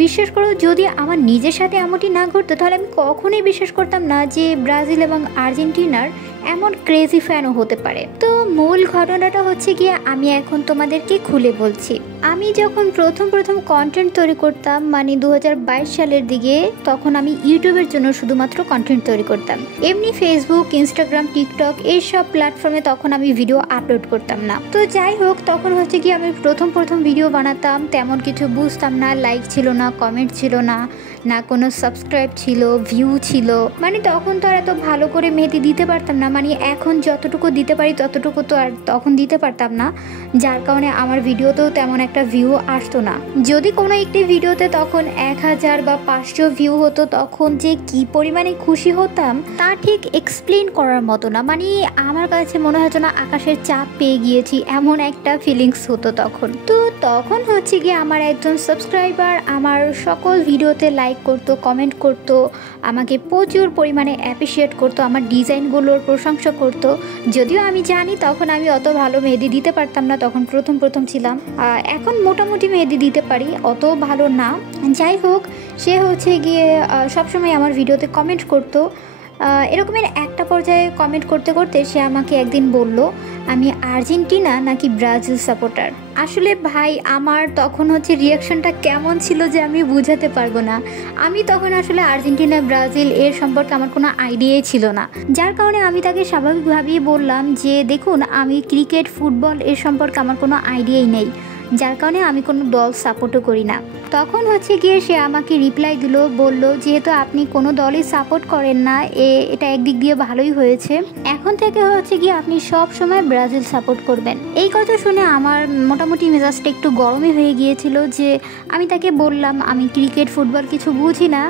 বিশ্বাস করো যদি আমার নিজের সাথে এমনটি না ঘটতো তাহলে আমি কখনোই বিশ্বাস করতাম না যে ব্রাজিল এবং আর্জেন্টিনার এমন ক্রেজি ফ্যানও হতে পারে। তো মূল ঘটনাটা হচ্ছে গিয়ে আমি এখন তোমাদেরকে খুলে বলছি। আমি যখন প্রথম কন্টেন্ট তৈরি করতাম মানে 2022 সালের দিকে, তখন আমি ইউটিউবের জন্য শুধুমাত্র কন্টেন্ট তৈরি করতাম। এমনি ফেসবুক, ইনস্টাগ্রাম, টিকটক এইসব প্ল্যাটফর্মে তখন আমি ভিডিও আপলোড করতাম না। তো যাই হোক, তখন হচ্ছে কি আমি প্রথম ভিডিও বানাতাম, তেমন কিছু বুঝতাম না, লাইক ছিল না, কমেন্ট ছিল না, না কোনো সাবস্ক্রাইব ছিল, ভিউ ছিল, মানে তখন তো আর এত ভালো করে মেহেদি দিতে পারতাম না, মানে এখন যতটুকু দিতে পারি ততটুকু তো আর তখন দিতে পারতাম না, যার কারণে আমার ভিডিওতেও তেমন একটা ভিউ আসতো না। যদি কোনো একটি ভিডিওতে তখন 1000 বা 500 ভিউ হতো তখন যে কি পরিমাণে খুশি হতাম তা ঠিক এক্সপ্লেন করার মতো না, মানে আমার কাছে মনে হতো না আকাশের চাপ পেয়ে গিয়েছি, এমন একটা ফিলিংস হতো তখন। তো তখন হচ্ছে গিয়ে আমার একজন সাবস্ক্রাইবার আমার সকল ভিডিওতে লাইক করতো, কমেন্ট করতো, আমাকে প্রচুর পরিমাণে অ্যাপ্রিসিয়েট করতো, আমার ডিজাইনগুলোর প্রশংসা করতো। যদিও আমি জানি তখন আমি অত ভালো মেহেদি দিতে পারতাম না, তখন প্রথম ছিলাম, এখন মোটামুটি মেহেদি দিতে পারি, অত ভালো না। যাই হোক, সে হচ্ছে গিয়ে সবসময় আমার ভিডিওতে কমেন্ট করতো। এরকমের একটা পর্যায়ে কমেন্ট করতে করতে সে আমাকে একদিন বলল আমি আর্জেন্টিনা নাকি ব্রাজিল সাপোর্টার। আসলে ভাই আমার তখন হচ্ছে রিয়াকশনটা কেমন ছিল যে আমি বুঝাতে পারবো না। আমি তখন আসলে আর্জেন্টিনা ব্রাজিল এর সম্পর্কে আমার কোনো আইডিয়াই ছিল না, যার কারণে আমি তাকে স্বাভাবিকভাবেই বললাম যে দেখুন আমি ক্রিকেট, ফুটবল এর সম্পর্কে আমার কোনো আইডিয়াই নেই, যার কারণে আমি কোনো দল সাপোর্টও করি না। তখন হচ্ছে গিয়ে সে আমাকে রিপ্লাই দিল, বলল যেহেতু আপনি কোনো দলই সাপোর্ট করেন না এটা একদিক দিয়ে ভালোই হয়েছে, এখন থেকে হচ্ছে গিয়ে আপনি সব সময় ব্রাজিল সাপোর্ট করবেন। এই কথা শুনে আমার মোটামুটি মেজাজটা একটু গরমই হয়ে গিয়েছিল যে আমি তাকে বললাম আমি ক্রিকেট, ফুটবল কিছু বুঝি না।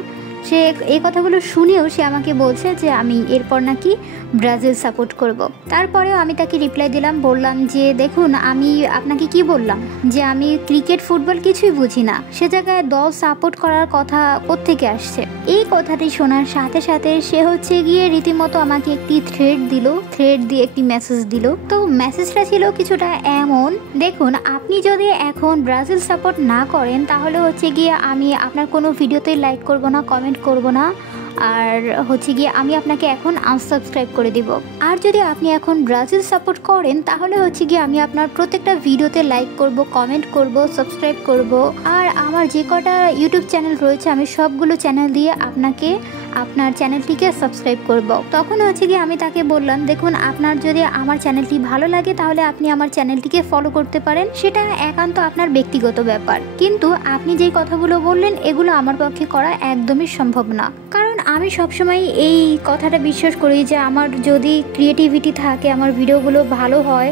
সে এই কথাগুলো শুনেও সে আমাকে বলছে যে আমি এরপর নাকি ব্রাজিল সাপোর্ট করব। তারপরেও আমি তাকে রিপ্লাই দিলাম, বললাম যে দেখুন আমি আপনাকে কি বললাম যে আমি ক্রিকেট, ফুটবল কিছুই বুঝি না, সে জায়গায় দল সাপোর্ট করার কথা কোত্থেকে আসছে। এই কথাটি শোনার সাথে সাথে সে হচ্ছে গিয়ে রীতিমতো আমাকে একটি থ্রেড দিয়ে একটি মেসেজ দিল। তো মেসেজটা ছিল কিছুটা এমন, দেখুন আপনি যদি এখন ব্রাজিল সাপোর্ট না করেন তাহলে হচ্ছে গিয়ে আমি আপনার কোনো ভিডিওতেই লাইক করব না, কমেন্ট করব না, আর হচ্ছে গিয়ে আমি আপনাকে এখন আনসাবস্ক্রাইব করে দিব। আর যদি আপনি এখন ব্রাজিল সাপোর্ট করেন তাহলে হচ্ছে গিয়ে আমি আপনার প্রত্যেকটা ভিডিওতে লাইক করব, কমেন্ট করব, সাবস্ক্রাইব করব, আর আমার যে কটা ইউটিউব চ্যানেল রয়েছে আমি সবগুলো চ্যানেল দিয়ে আপনাকে আপনার চ্যানেলটিকে সাবস্ক্রাইব করব। তখন হচ্ছে গিয়ে আমি তাকে বললাম দেখুন আপনার যদি আমার চ্যানেলটি ভালো লাগে তাহলে আপনি আমার চ্যানেলটিকে ফলো করতে পারেন, সেটা একান্ত আপনার ব্যক্তিগত ব্যাপার, কিন্তু আপনি যেই কথাগুলো বললেন এগুলো আমার পক্ষে করা একদমই সম্ভব না। কারণ আমি সবসময় এই কথাটা বিশ্বাস করি যে আমার যদি ক্রিয়েটিভিটি থাকে, আমার ভিডিওগুলো ভালো হয়,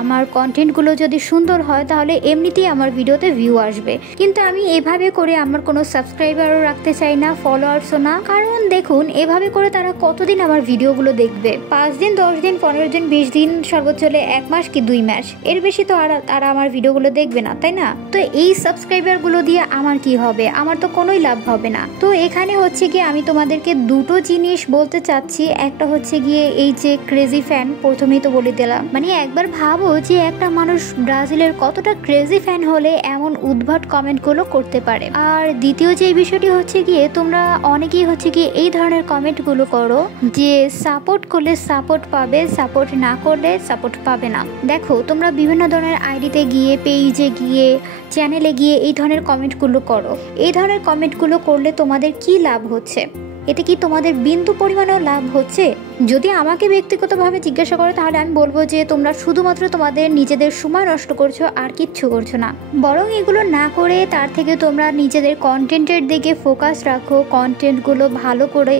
আমার কন্টেন্টগুলো যদি সুন্দর হয় তাহলে এমনিতেই আমার ভিডিওতে ভিউ আসবে, কিন্তু আমি এভাবে করে আমার কোনো সাবস্ক্রাইবারও রাখতে চাই না, ফলোয়ার্সও না। কারণ দেখুন এভাবে করে তারা কতদিন আমার ভিডিওগুলো দেখবে, 5 দিন, 10 দিন, 15 দিন, 20 দিন, সর্বোচ্চ হলে 1 মাস কি 2 মাস, এর বেশি তো তারা আমার ভিডিওগুলো দেখবে না, তাই না? তো এই সাবস্ক্রাইবারগুলো দিয়ে আমার কি হবে? আমার তো কোনোই লাভ হবে না। তো এখানে হচ্ছে গিয়ে আমি তোমাদেরকে দুটো জিনিস বলতে চাচ্ছি। একটা হচ্ছে গিয়ে এই যে ক্রেজি ফ্যান, প্রথমেই তো বলে দিলাম, মানে একবার ভাবো যে একটা মানুষ ব্রাজিলের কতটা ক্রেজি ফ্যান হলে এমন উদ্ভট কমেন্টগুলো করতে পারে। আর দ্বিতীয় যে বিষয়টি হচ্ছে গিয়ে তোমরা অনেকেই হচ্ছে গিয়ে এই ধরনের কমেন্টগুলো করো যে সাপোর্ট করলে সাপোর্ট পাবে, সাপোর্ট না করলে সাপোর্ট পাবে না। দেখো তোমরা বিভিন্ন ধরনের আইডিতে গিয়ে, পেজে গিয়ে, চ্যানেলে গিয়ে এই ধরনের কমেন্টগুলো করো। এই ধরনের কমেন্টগুলো করলে তোমাদের কি লাভ হচ্ছে? এতে কি তোমাদের বিন্দু পরিমাণেও লাভ হচ্ছে? যদি আমাকে ব্যক্তিগতভাবে জিজ্ঞাসা করো তাহলে আমি বলবো যে তোমরা শুধুমাত্র তোমাদের নিজেদের সময় নষ্ট করছো, আর কিচ্ছু করছো না। বরং এগুলো না করে তার থেকে তোমরা নিজেদের কন্টেন্টের দিকে ফোকাস রাখো, কন্টেন্টগুলো ভালো করে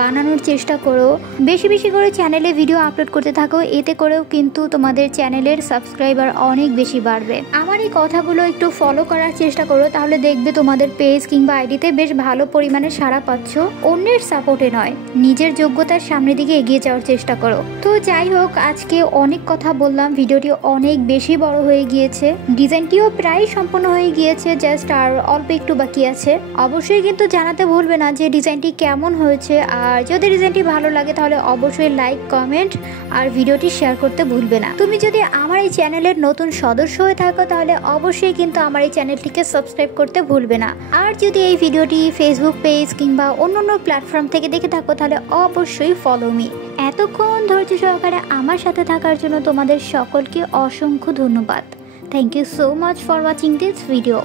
বানানোর চেষ্টা করো, বেশি বেশি করে চ্যানেলে ভিডিও আপলোড করতে থাকো, এতে করেও কিন্তু তোমাদের চ্যানেলের সাবস্ক্রাইবার অনেক বেশি বাড়বে। আমার এই কথাগুলো একটু ফলো করার চেষ্টা করো, তাহলে দেখবে তোমাদের পেজ কিংবা আইডিতে বেশ ভালো পরিমাণে সাড়া পাচ্ছ, অন্যের সাপোর্টে নয়, নিজের যোগ্যতার সামনের দিকে এগিয়ে যাওয়ার চেষ্টা করো। তো যাই হোক, আজকে অনেক কথা বললাম, ভিডিওটি অনেক বেশি বড় হয়ে গিয়েছে, ডিজাইনটিও প্রায় সম্পূর্ণ হয়ে গিয়েছে, জাস্ট আর অল্প একটু বাকি আছে। অবশ্যই কিন্তু জানাতে ভুলবে না যে ডিজাইনটি কেমন হয়েছে, আর যদি ডিজাইনটি ভালো লাগে তাহলে অবশ্যই লাইক, কমেন্ট আর ভিডিওটি শেয়ার করতে ভুলবে না। তুমি যদি আমার এই চ্যানেলের নতুন সদস্য হয়ে থাকো তাহলে অবশ্যই কিন্তু আমার এই চ্যানেলটিকে সাবস্ক্রাইব করতে ভুলবে না। আর যদি এই ভিডিওটি ফেসবুক পেজ কিংবা অন্যান্য প্ল্যাটফর্ম থেকে দেখে থাকো তাহলে অবশ্যই ফলো মি। এতক্ষণ ধৈর্য সহকারে আমার সাথে থাকার জন্য তোমাদের সকলকে অসংখ্য ধন্যবাদ। Thank you so much for watching this video.